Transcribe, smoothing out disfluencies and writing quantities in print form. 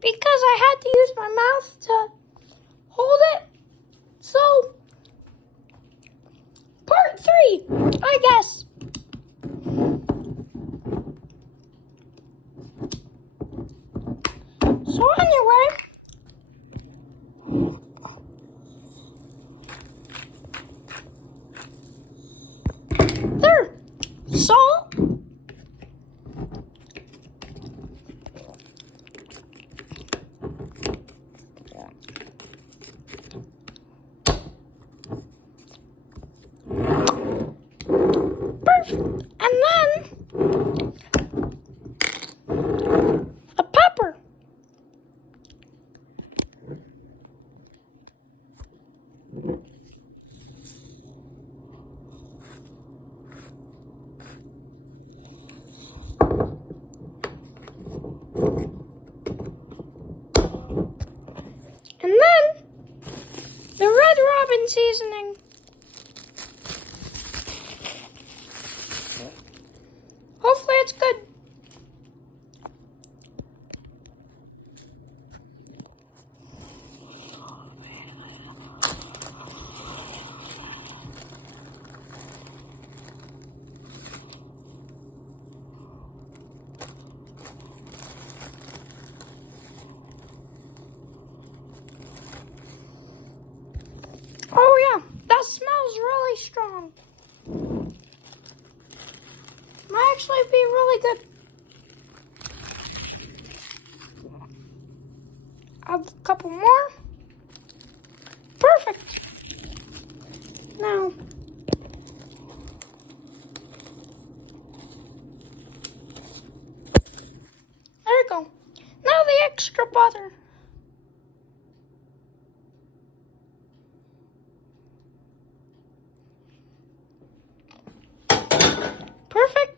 because I had to use my mouth to hold it. So, part 3, I guess. So anyway, there, salt, and then a pepper. And then the Red Robin seasoning. Hopefully it's good. Oh yeah, that smells really strong. Might actually be really good. Add a couple more. Perfect. Now, there we go. Now the extra butter. Perfect.